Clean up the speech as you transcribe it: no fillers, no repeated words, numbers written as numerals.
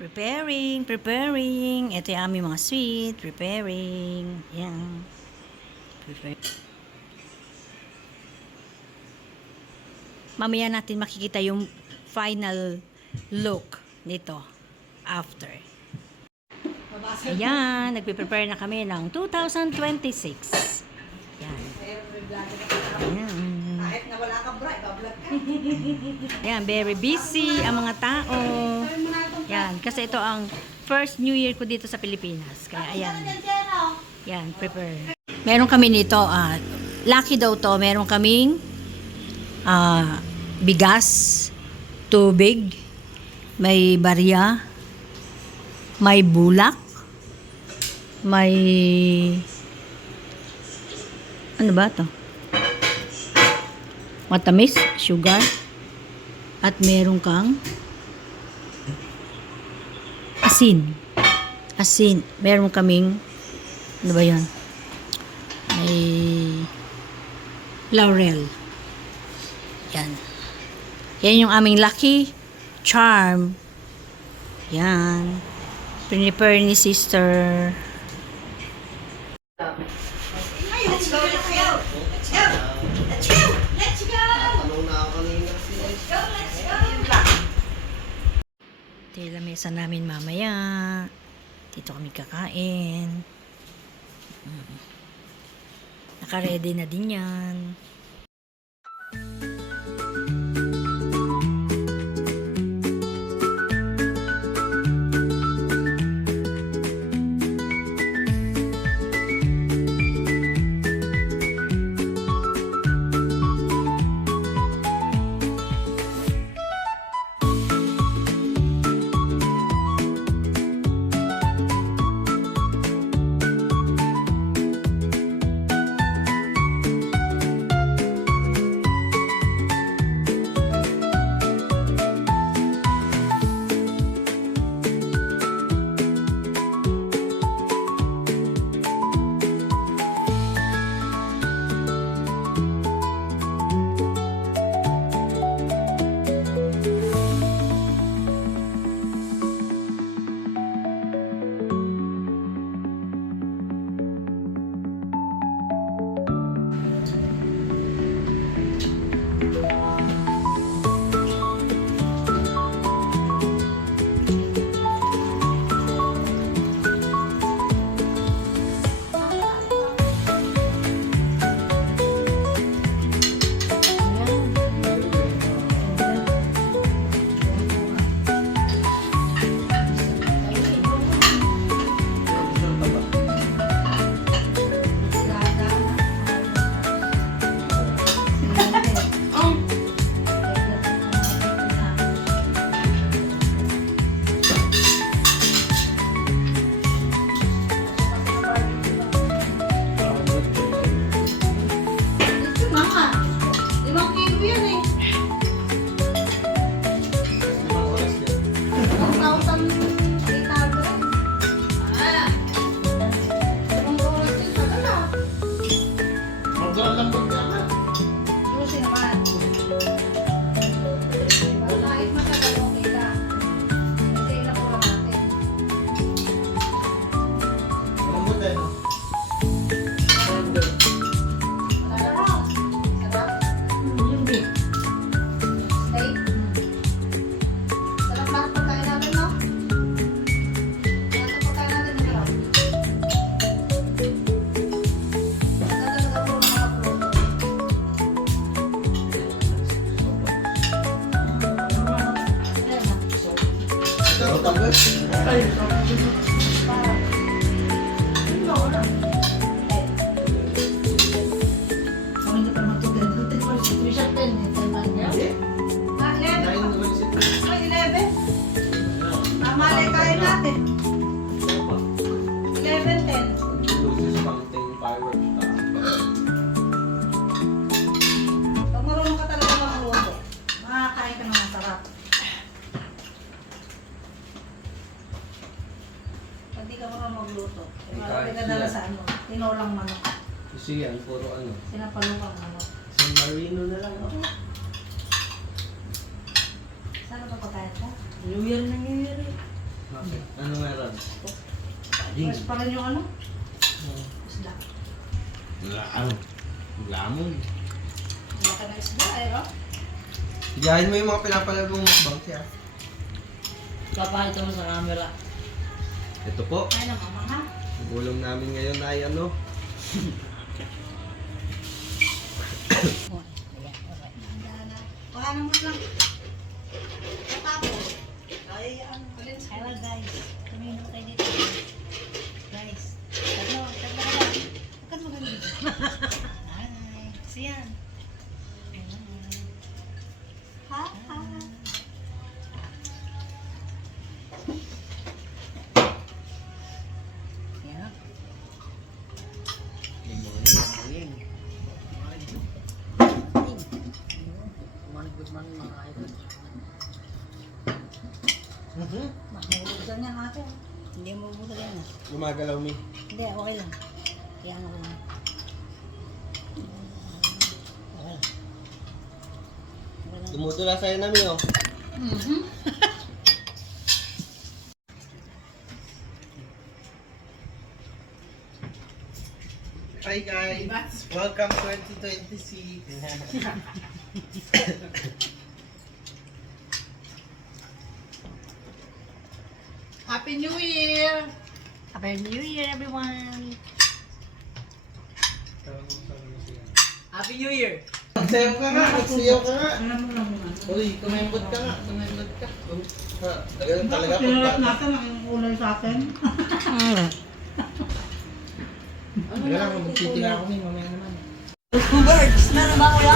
Preparing. Ito yung aming mga sweet. Preparing. Yan. Mamaya natin makikita yung final look nito after. Ayan, nagpe-prepare na kami ng 2026. Yan. Ayan. Kahit na wala ka bra, ibablog ka. Yan, very busy ang mga tao. Yan, kasi ito ang first New Year ko dito sa Pilipinas. Kaya ayan. Yan, prepare. Meron kami nito, lucky daw to, meron kaming bigas, tubig, may barya, may bulak, may ano ba to? Matamis, sugar, at meron kang asin. Meron kaming ano ba yan? May laurel. Yan. Yan yung aming lucky charm. Yan. Prepare ni sister. Let's go. Ito yung lamesa namin mamaya. Dito kami kakain. Naka-ready na din yan. Malay kain natin. 11:10. Pag marunong ka talaga magluto, makakain ka ng masarap. Pag di ka marunong magluto, marami ka dala sa ano, tinolang manok. Kasi yan, puro ano. Sinapalukang manok. San Marino na lang ako. Saan ka pagkain ka? New Year na New Year eh. Ha? Bakit? Ano meron? Pading. Mas pa rin yung ano? Isda. Lamon. Laka ng isda, eh, oh. Higahin mo yung mga pinapalad mong mukbang siya. Papakita mo sa camera. Ito po, Ay, namamang ha? ang ulam namin ngayon ay ano, Baka naman lang. Tapos. Ay, ano, alin sa Hello guys. Tumino tayo dito. Guys. Tatlo kayo. Huwag mo ganun. Hi. Siyan. ha? Ha? Yan. Good morning mga idol. Mahulog dyan yan ate. Hindi mo buta yan ah. gumagalaw mi. Hindi, okay lang. Kaya nga lang. Okay lang. Okay lang. Dumudula sa'yo namin oh. Hi guys! Welcome 2026! Happy New Year! Happy New Year everyone! Happy New Year! Magsayaw ka nga! Magsayaw ka nga! Ano mo lang muna? Uy, kumembot ka nga! Kumembot ka! Talaga talaga Pinarap pagka... natin ang ulay sa atin. Kailangan magtitinga ako ni mamaya naman. Birds! Meron ba kuya?